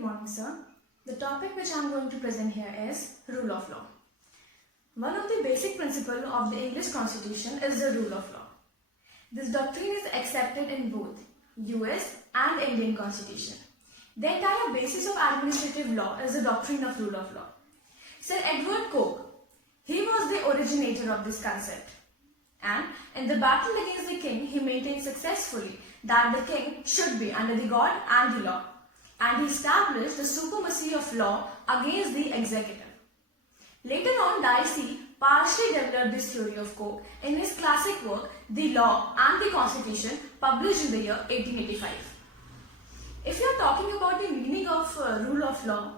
good morning, sir. The topic which I am going to present here is rule of law. One of the basic principles of the English Constitution is the rule of law. This doctrine is accepted in both US and Indian Constitution. The entire basis of administrative law is the doctrine of rule of law. Sir Edward Coke, he was the originator of this concept. And in the battle against the king, he maintained successfully that the king should be under the God and the law. And he established the supremacy of law against the executive. Later on, Dicey partially developed this theory of Coke in his classic work, The Law and the Constitution, published in the year 1885. If you are talking about the meaning of rule of law,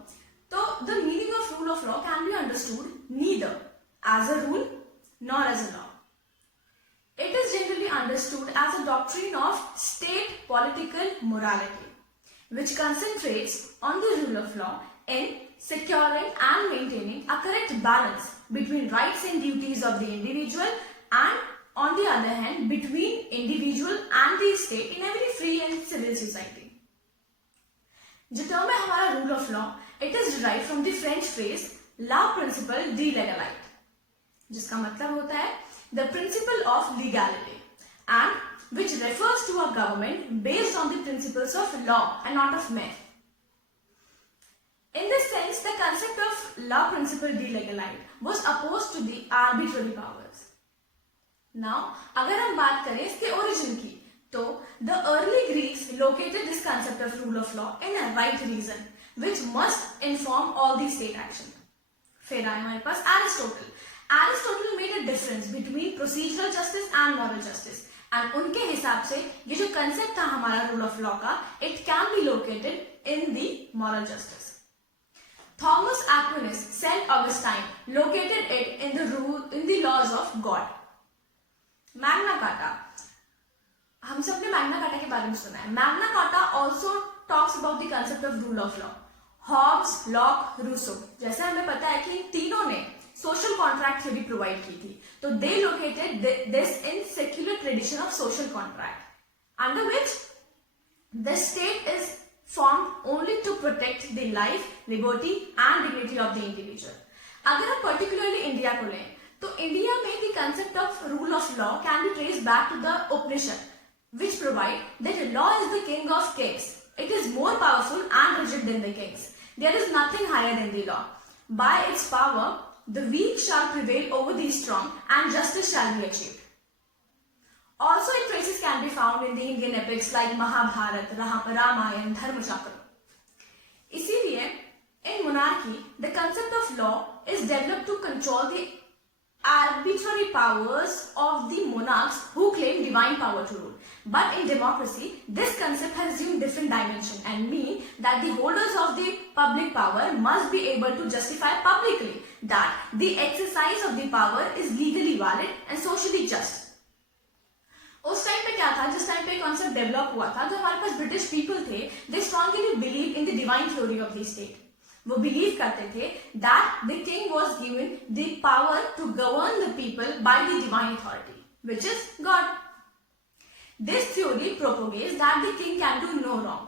so the meaning of rule of law can be understood neither as a rule nor as a law. It is generally understood as a doctrine of state political morality, which concentrates on the rule of law in securing and maintaining a correct balance between rights and duties of the individual and, on the other hand, between individual and the state in a very free and civil society. जो term है हमारा rule of law, it is derived from the French phrase la principle de legalite, जिसका मतलब होता है the principle of legality, and which refers to a government based on the principles of law and not of men. In this sense, the concept of law principle de legalite was opposed to the arbitrary powers. Now, अगर हम बात करें इसके origin की, तो the early Greeks located this concept of rule of law in a right reason, which must inform all the state action. फिर आए हमारे पास Aristotle. Aristotle made a difference between procedural justice and moral justice. And उनके हिसाब से ये जो concept था हमारा rule of law का, it can be located in the moral justice. Thomas Aquinas, Saint Augustine located it in the laws of God. Magna Carta. हम सबने Magna Carta के बारे में सुना है. Magna Carta also talks about the concept of rule of law. Hobbes, Locke, Rousseau. जैसे हमें पता है कि इन तीनों ने social contract theory provide की थी. तो they located this in secular tradition of social contract, under which the state is formed only to protect the life, liberty and dignity of the individual. अगर हम particularly India को लें, तो India में the concept of rule of law can be traced back to the Upanishad, which provide that law is the king of kings. It is more powerful and rigid than the kings. There is nothing higher than the law. By its power, the weak shall prevail over the strong and justice shall be achieved. Also, its traces can be found in the Indian epics like Mahabharata, Ramayana, Dharmachakra. इसीलिए, in monarchy, the concept of law is developed to control the arbitrary powers of the monarchs who claim divine power to rule. But in democracy, this concept has assumed different dimension and mean that the holders of the public power must be able to justify publicly that the exercise of the power is legally valid and socially just. उस time पे क्या था, जिस time पे concept develop हुआ था, जो हमारे पास ब्रिटिश पीपल थे, they strongly believe in the divine theory of the state. वो बिलीव करते थे that the king was given the power to govern the people by the divine authority, which is God. This theory propagates that the king can do no wrong.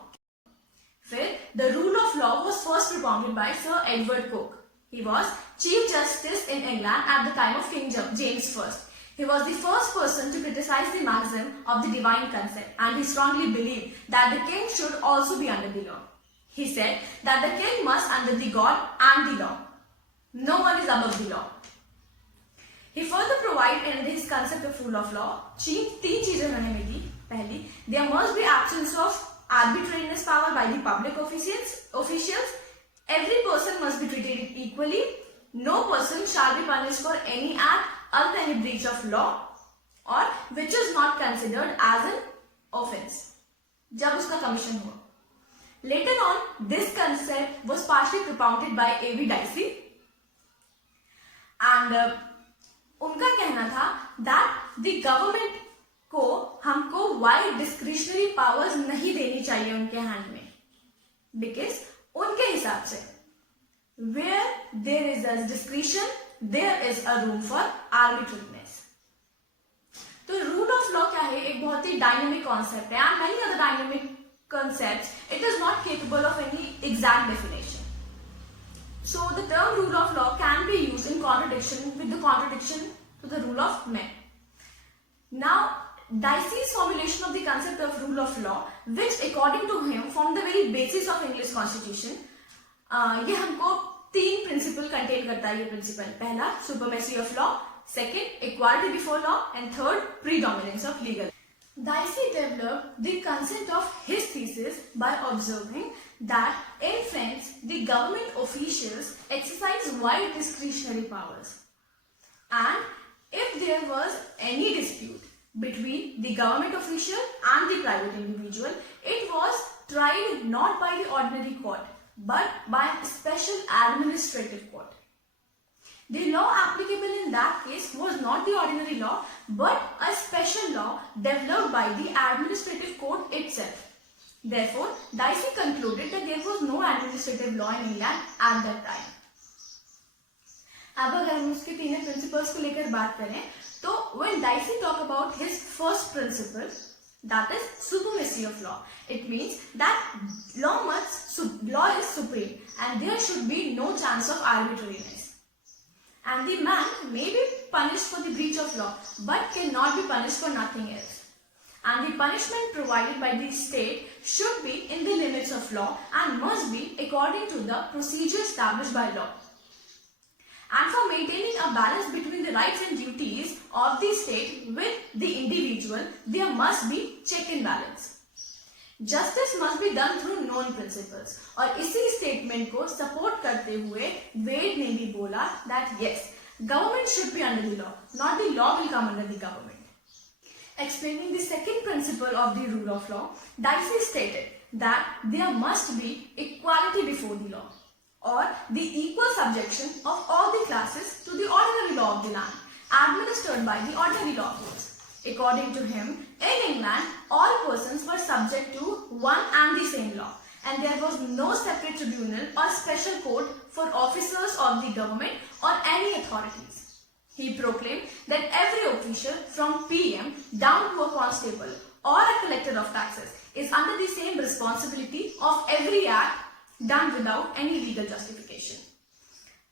फिर the rule of law was first propagated by sir Edward Coke. He was chief justice in England at the time of king James first. He was the first person to criticize the maxim of the divine consent, and he strongly believed that the king should also be under the law. He said that the king must under the God and the law. No one is above the law. He further provided in his concept of rule of law, तीन चीजें उन्होंने में दी. पहली, there must be absence of arbitrariness power by the public officials. Every person must be treated equally. No person shall be punished for any act other than a breach of law or which is not considered as an offense. जब उसका commission हुआ. Later on, this concept was partially propounded by A.V. Dicey, and उनका कहना था that the government को हमको wide discretionary powers नहीं देनी चाहिए उनके hand में, because उनके हिसाब से where there is a discretion, there is a room for arbitrariness. तो रूल ऑफ लॉ क्या है? एक बहुत ही डायनेमिक कॉन्सेप्ट है, and many other dynamic concepts, it is not capable of any exact definition. So the term rule of law can be used in contradiction with the contradiction to the rule of men. Now, Dicey's formulation of the concept of rule of law, which according to him form the very basis of English Constitution, ये हमको 3 principal contain करता है. ये principal पहला supremacy of law, second equality before law and third predominance of legal. Dicey developed the concept of his thesis by observing that in France the government officials exercise wide discretionary powers, and if there was any dispute between the government official and the private individual, it was tried not by the ordinary court but by a special administrative court. The law applicable in that case was not the ordinary law but a special law developed by the administrative court itself. Therefore, Dicey concluded that there was no administrative law in England at that time. अब अगर हम उसके तीनों principles को लेकर बात करें तो when Dicey talk about his first principle, that is supremacy of law, it means that law is supreme and there should be no chance of arbitrariness. And the man may be punished for the breach of law but cannot be punished for nothing else. And the punishment provided by the state should be in the limits of law and must be according to the procedure established by law. And for maintaining a balance between the rights and duties of the state with the individual, there must be check and balance. Justice must be done through known principles. और इसी statement को support करते हुए वेड ने भी बोला that yes, government should be under the law, not the law will come under the government. Explaining the second principle of the rule of law, Dicey stated that there must be equality before the law, or the equal subjection of all the classes to the ordinary law of the land, administered by the ordinary law courts. According to him, in England, all persons were subject to one and the same law, and there was no separate tribunal or special court for officers of the government or any authorities. He proclaimed that every official from PM down to a constable or a collector of taxes is under the same responsibility of every act done without any legal justification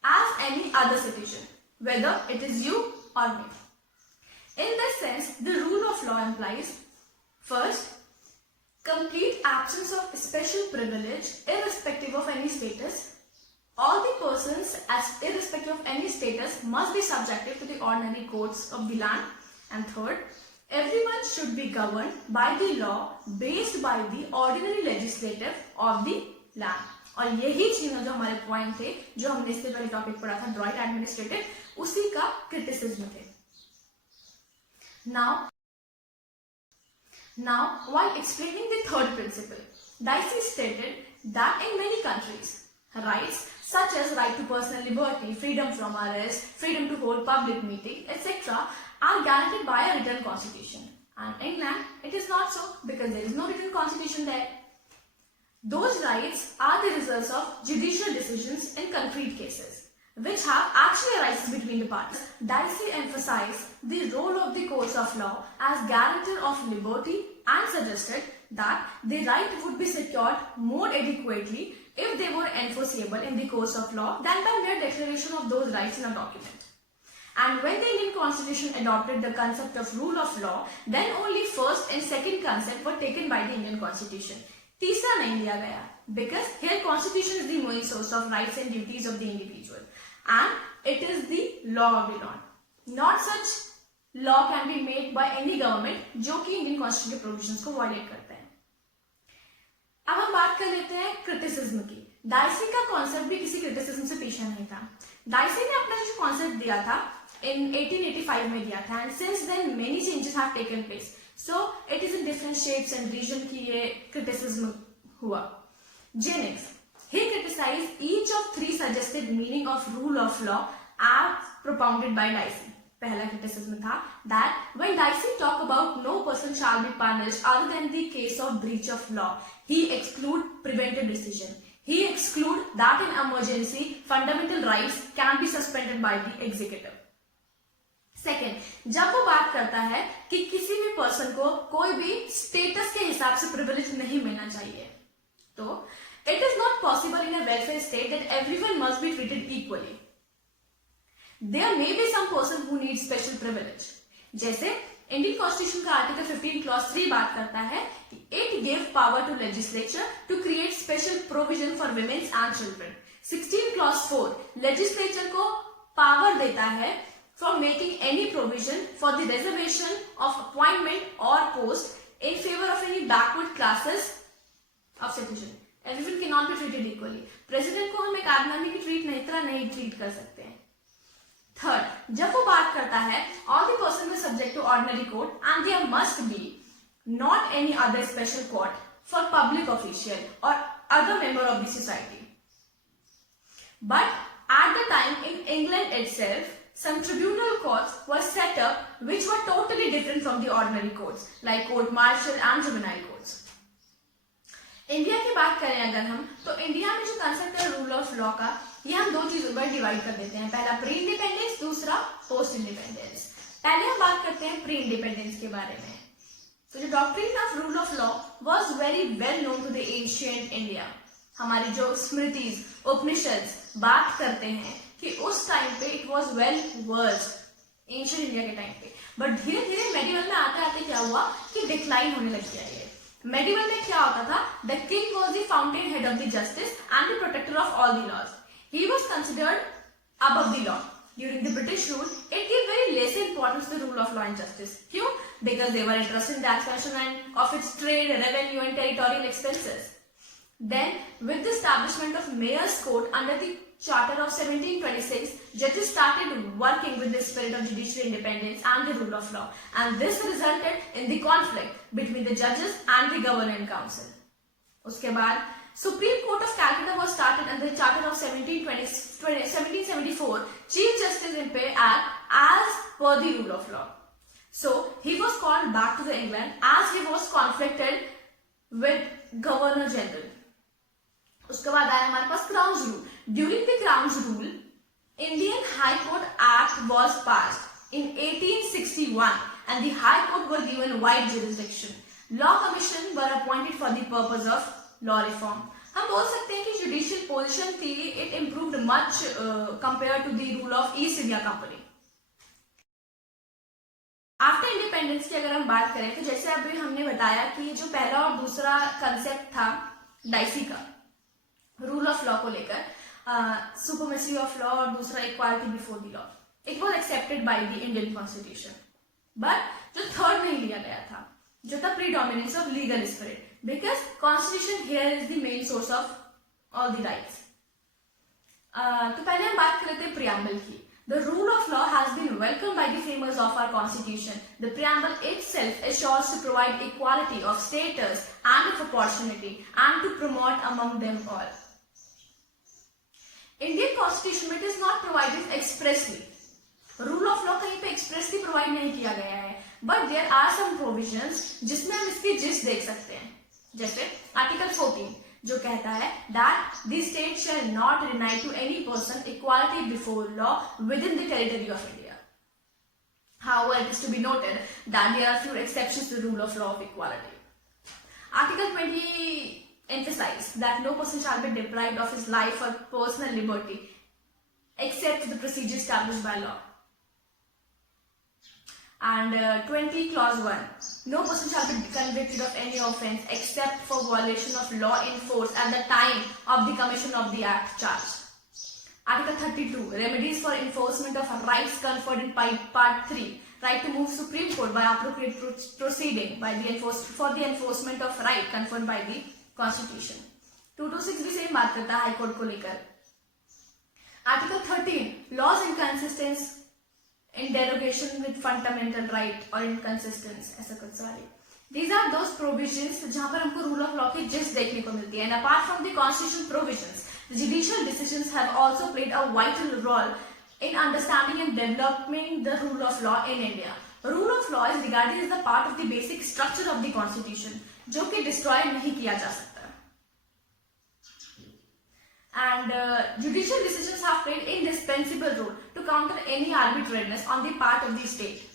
as any other citizen, whether it is you or me. In this sense, the rule of law implies, first, complete absence of special privilege irrespective of any status. All the persons, as irrespective of any status, must be subjected to the ordinary courts of the land. And third, everyone should be governed by the law based by the ordinary legislative of the land. और यही चीजें जो हमारे point थे, जो हमने इससे पहले टॉपिक पढ़ा था ड्रॉइट एडमिनिस्ट्रेटिव, उसी का क्रिटिसिज्म थे. Now, while explaining the third principle, Dicey stated that in many countries, rights such as right to personal liberty, freedom from arrest, freedom to hold public meeting, etc. are guaranteed by a written constitution. And in England, it is not so because there is no written constitution there. Those rights are the results of judicial decisions in concrete cases, which have actually arises between the parties. Dicey emphasized the role of the courts of law as guarantor of liberty and suggested that the right would be secured more adequately if they were enforceable in the courts of law than by mere declaration of those rights in a document. And when the Indian Constitution adopted the concept of rule of law, then only first and second concept were taken by the Indian Constitution. तीसरा नहीं लिया गया because here Constitution is the main source of rights and duties of the individual and it is the law of the land. Not such law can be made by any government जो कि Indian Constitution के provisions को violate करते हैं. अब हम बात कर लेते हैं क्रिटिसिज्म की. डाइसी का कॉन्सेप्ट भी किसी क्रिटिसिज्म से पीछे नहीं था. डाइसी ने अपना जो कॉन्सेप्ट दिया था in 1885 में दिया था and since then many changes have taken place. So it is in different shapes and region की ये criticism हुआ. Jennings, he criticized each of three suggested meaning of rule of law as propounded by Dicey. पहला criticism था that when Dicey talk about no person shall be punished other than the case of breach of law, he exclude preventive decision. He exclude that in emergency fundamental rights can be suspended by the executive. Second, जब वो बात करता है कि किसी भी person को कोई भी स्टेटस के हिसाब से प्रिविलेज नहीं मिलना चाहिए, तो it is not possible in a welfare state that everyone must be treated equally. There may be some person who need special privilege. जैसे इंडियन कॉन्स्टिट्यूशन का आर्टिकल 15 क्लॉज 3 बात करता है कि it give power to legislature to create special provision for womens and children. 16 clause 4 legislature को power देता है for making any provision for the reservation of appointment or post in favor of any backward classes of citizen. Everyone cannot be treated equally. President को हम एक आदमी की treat नहीं तरह नहीं ट्रीट कर सकते हैं. थर्ड, जब वो बात करता है all the person is subject to ordinary court and there must be not any other special court for public official or other member of the society. But at the time in England itself, some tribunal courts were set up which were totally different from the ordinary courts, like court martial and juvenile courts. India की बात करें अगर हम, तो India में जो concept है rule of law का, ये हम दो चीजों पर डिवाइड कर देते हैं. पहला प्री इंडिपेंडेंस, दूसरा पोस्ट इंडिपेंडेंस. पहले हम बात करते हैं प्री इंडिपेंडेंस के बारे में. तो जो doctrine of rule of law was very well known to the ancient India. हमारी जो स्मृतिज, उपनिषद बात करते हैं कि उस टाइम पे it was well versed ancient India के टाइम पे. बट धीरे धीरे मेडिवल में आते आते क्या हुआ कि डिक्लाइन होने लग गया. ये मेडिवल में क्या होता था, the king was the fountain head of the justice and the protector of all the laws. He was considered above the law. During the British rule, it gave very less importance to the rule of law and justice. क्यों? Because they were interested in the expansion of its trade, revenue and territorial expenses. Then, with the establishment of Mayor's Court under the Charter of 1726, judges started working with the spirit of judicial independence and the rule of law, and this resulted in the conflict between the judges and the governing council. उसके बाद Supreme Court of Calcutta was started under the Charter of 1774. Chief Justice impaired act as per the rule of law. So he was called back to the England as he was conflicted with Governor General. उसके बाद आया हमारे पास Crown's Rule. During the Crown's Rule, Indian High Court Act was passed in 1861 and the High Court were given wide jurisdiction. Law Commission were appointed for the purpose of law reform. हम बोल सकते हैं कि judicial position थी, it improved much compare to the rule of East India Company. After independence की अगर हम बात करें तो जैसे अभी हमने बताया कि जो पहला और दूसरा कंसेप्ट था डाइसी का रूल ऑफ लॉ को लेकर, सुपरमेसी ऑफ लॉ और दूसरा equality before the law, it was accepted by the Indian constitution. But जो थर्ड नहीं लिया गया था, जो था predominance of legal spirit, because constitution here is the main source of all the rights. तो पहले हम बात कर लेते हैं preamble की. The rule of law has been welcomed by the framers of our constitution. The preamble itself assures to provide equality of status and of opportunity and to promote among them all. Indian constitution में it is not provided expressly. Rule of law कहीं पे expressly provide नहीं किया गया है, but there are some provisions जिसमें हम इसकी जिस्ट देख सकते हैं. जैसे आर्टिकल 14 जो कहता है that the state shall not deny to any person equality before law within the territory of India. However it is to be noted that there are few exceptions to the rule of law of equality. Article 20 emphasizes that no person shall be deprived of his life or personal liberty except the procedure established by law. And 20 clause 1, no person shall be convicted of any offence except for violation of law in force at the time of the commission of the act charged. Article 32, remedies for enforcement of rights conferred in part 3, right to move Supreme Court by appropriate proceeding by the for the enforcement of right conferred by the Constitution. 226 भी same बात करता है high court को लेकर. Article 13, laws inconsistent in derogation with fundamental right or inconsistence, ऐसा कुछ सारे. These are those provisions जहाँ पर हमको rule of law की जिस्ट देखने को मिलती है. And apart from the constitutional provisions, the judicial decisions have also played a vital role in understanding and developing the rule of law in India. Rule of law is regarded as the part of the basic structure of the constitution, जो कि destroy नहीं किया जा सकता. and judicial decisions have played an indispensable role to counter any arbitrariness on the part of the state.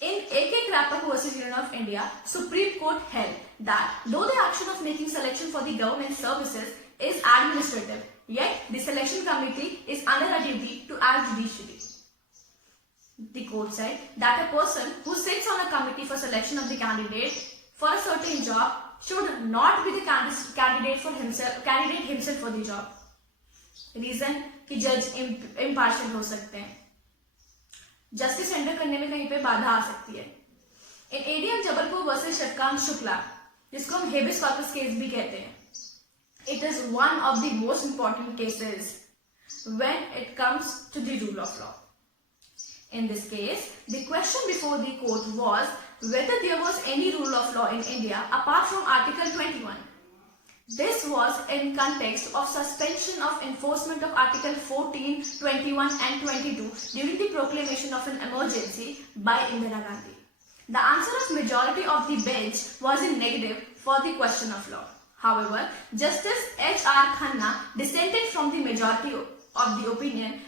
In A.K. Krapak versus Union of India, Supreme Court held that though the action of making selection for the government services is administrative, yet the selection committee is under a duty to act judicially. The court said that a person who sits on a committee for selection of the candidate for a certain job should not be the candidate himself for the job. Reason कि जज impartial हो सकते हैं, justice render करने में कहीं पे बाधा आ सकती है. इन एडीएम जबलपुर वर्सेस शतकांत शुक्ला, जिसको हम हेबिस कॉर्पस केस भी कहते हैं, it is one of the most important cases when it comes to the rule of law. In this case, the question before the court was whether there was any rule of law in India apart from Article 21. This was in context of suspension of enforcement of Article 14, 21 and 22 during the proclamation of an emergency by Indira Gandhi. The answer of majority of the bench was in negative for the question of law. However, Justice H.R. Khanna dissented from the majority of the opinion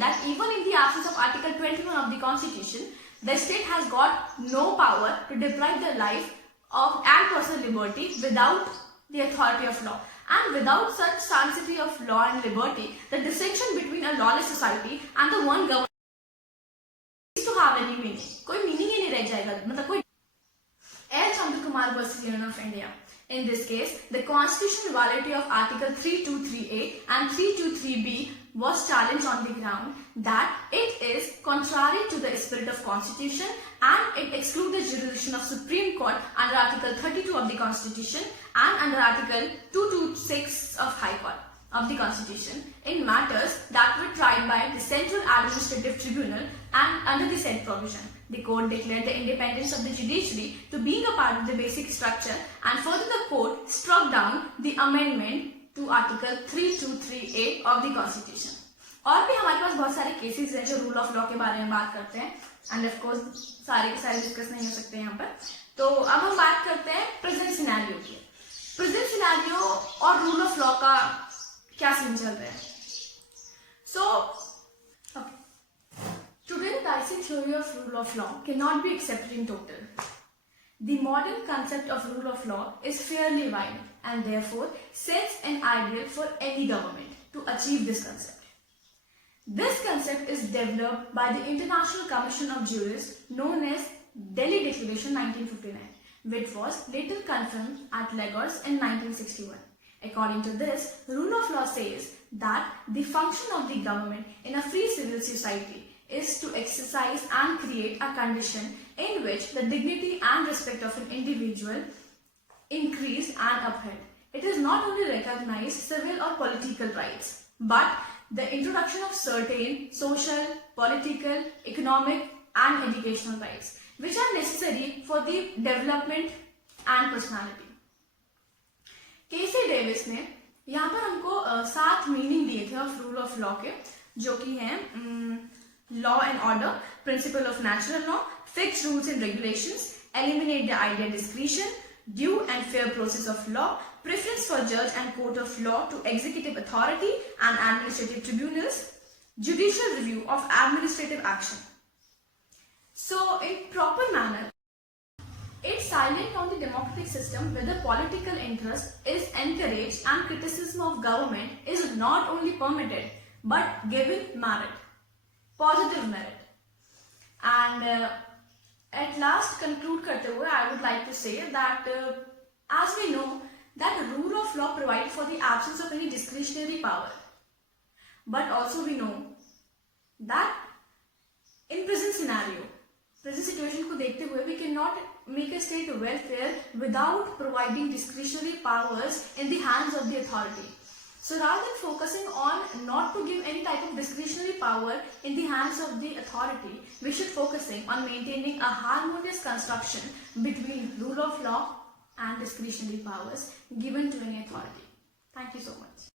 that even in the absence of Article 21 of the Constitution, the state has got no power to deprive the life of and personal liberty without the authority of law. And without such sanctity of law and liberty, the distinction between a lawless society and the one government is to have any meaning. कोई meaning ही नहीं रह जाएगा, मतलब कोई. L. Chandra Kumar versus Union of India. In this case, the constitutional validity of Article 323A and 323B was challenged on the ground that it is contrary to the spirit of Constitution and it excludes the jurisdiction of Supreme Court under Article 32 of the Constitution and under Article 226 of High Court of the Constitution in matters that were tried by the Central Administrative Tribunal and under the said provision. The court declared the independence of the judiciary to being a part of the basic structure, and further the court struck down the amendment to Article 323A of the Constitution. और भी हमारे पास बहुत सारे cases हैं जो rule of law के बारे में बात करते हैं, एंड ऑफ कोर्स सारे के सारे डिस्कस नहीं हो सकते यहाँ पर. तो अब हम बात करते हैं प्रेजेंट सिनेरियो की. प्रेजेंट सिनेरियो और रूल ऑफ लॉ का क्या सीन चल रहा है. Today, the basic theory of rule of law cannot be accepted in total. The modern concept of rule of law is fairly wide and therefore sets an ideal for any government to achieve this concept. This concept is developed by the International Commission of Jurists known as Delhi Declaration 1959, which was later confirmed at Lagos in 1961. According to this, rule of law says that the function of the government in a free civil society is to exercise and create a condition in which the dignity and respect of an individual increase and upheld. It is not only recognize civil or political rights, but the introduction of certain social, political, economic and educational rights, which are necessary for the development and personality. K C Davis ने यहाँ पर हमको 7 meaning दिए थे of rule of law के, जो कि हैं law and order, principle of natural law, fixed rules and regulations, eliminate the idea discretion, due and fair process of law, preference for judge and court of law to executive authority and administrative tribunals, judicial review of administrative action. So, in proper manner, it's silent on the democratic system where the political interest is encouraged and criticism of government is not only permitted but given merit. Positive merit. And at last conclude करते हुए I would like to say that as we know that rule of law provides for the absence of any discretionary power, but also we know that in present scenario, present situation को देखते हुए we cannot make a state welfare without providing discretionary powers in the hands of the authority. So rather than focusing on not to give any type of discretionary power in the hands of the authority, we should focusing on maintaining a harmonious construction between rule of law and discretionary powers given to any authority. Thank you so much.